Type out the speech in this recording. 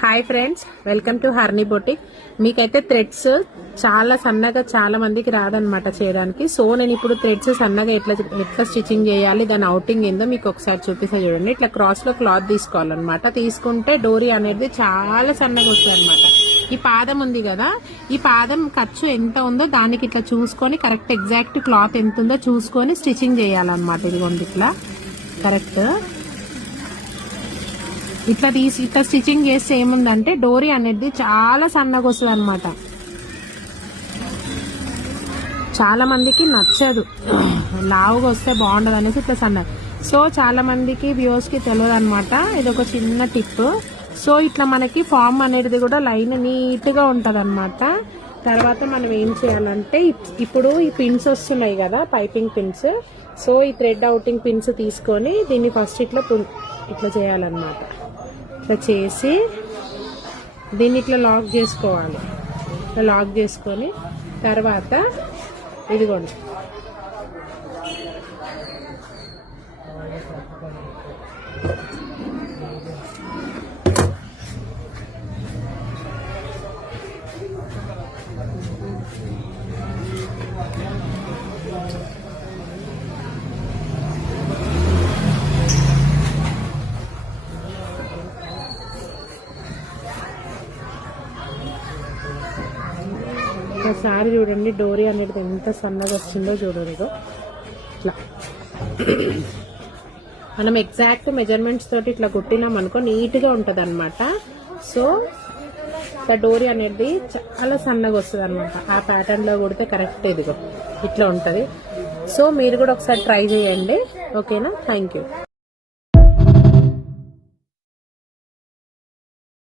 Hi friends, welcome to హర్నీ boutique. మీకైతే threads చాలా సన్నగా చాలా మందికి రాదనమాట చేయడానికి. సో నేను ఇప్పుడు థ్రెడ్స్ సన్నగా ఎట్లా స్టిచ్చింగ్ చేయాలి, దాని అవుటింగ్ ఏందో మీకు ఒకసారి చూపిస్తా చూడండి. ఇట్లా క్రాస్ లో క్లాత్ తీసుకోవాలన్నమాట. తీసుకుంటే డోరీ అనేది చాలా సన్నగా వస్తుంది అనమాట. ఈ పాదం ఉంది కదా, ఈ పాదం ఖర్చు ఎంత ఉందో దానికి ఇట్లా చూసుకొని కరెక్ట్ ఎగ్జాక్ట్ క్లాత్ ఎంత ఉందో చూసుకొని స్టిచ్చింగ్ చేయాలన్నమాట. ఇదిగోండి ఇట్లా కరెక్ట్ ఇట్లా స్టిచ్చింగ్ చేస్తే ఏముందంటే డోరీ అనేది చాలా సన్నగా వస్తుంది అనమాట. చాలా మందికి నచ్చదు, లావుగా వస్తే బాగుండదు అనేసి ఇట్లా సన్నగా. సో చాలా మందికి వ్యూవర్స్ కి తెలియదు అనమాట. ఇది ఒక చిన్న టిప్. సో ఇట్లా మనకి ఫామ్ అనేది కూడా లైన్ నీట్ గా ఉంటది అనమాట. తర్వాత మనం ఏం చేయాలంటే ఇప్పుడు ఈ పిన్స్ వస్తున్నాయి కదా, పైపింగ్ పిన్స్. సో ఈ థ్రెడ్ అవుటింగ్ పిన్స్ తీసుకొని దీన్ని ఫస్ట్ ఇట్లా చేయాలన్నమాట. ఇట్లా చేసి దీన్ని ఇట్లా లాక్ చేసుకోవాలి. ఇట్లా లాక్ చేసుకొని తర్వాత ఇదిగోండి ఒకసారి చూడండి డోరీ అనేది ఎంత సన్నగా వచ్చిందో చూడండి. ఇట్లా మనం ఎగ్జాక్ట్ మెజర్మెంట్స్ తోటి ఇట్లా కుట్టినాం అనుకో నీట్గా ఉంటుంది అనమాట. సో డోరీ అనేది చాలా సన్నగా వస్తుంది అనమాట. ఆ ప్యాటర్న్ లో కుడితే కరెక్ట్ ఇదిగో ఇట్లా ఉంటుంది. సో మీరు కూడా ఒకసారి ట్రై చేయండి. ఓకేనా? Thank you.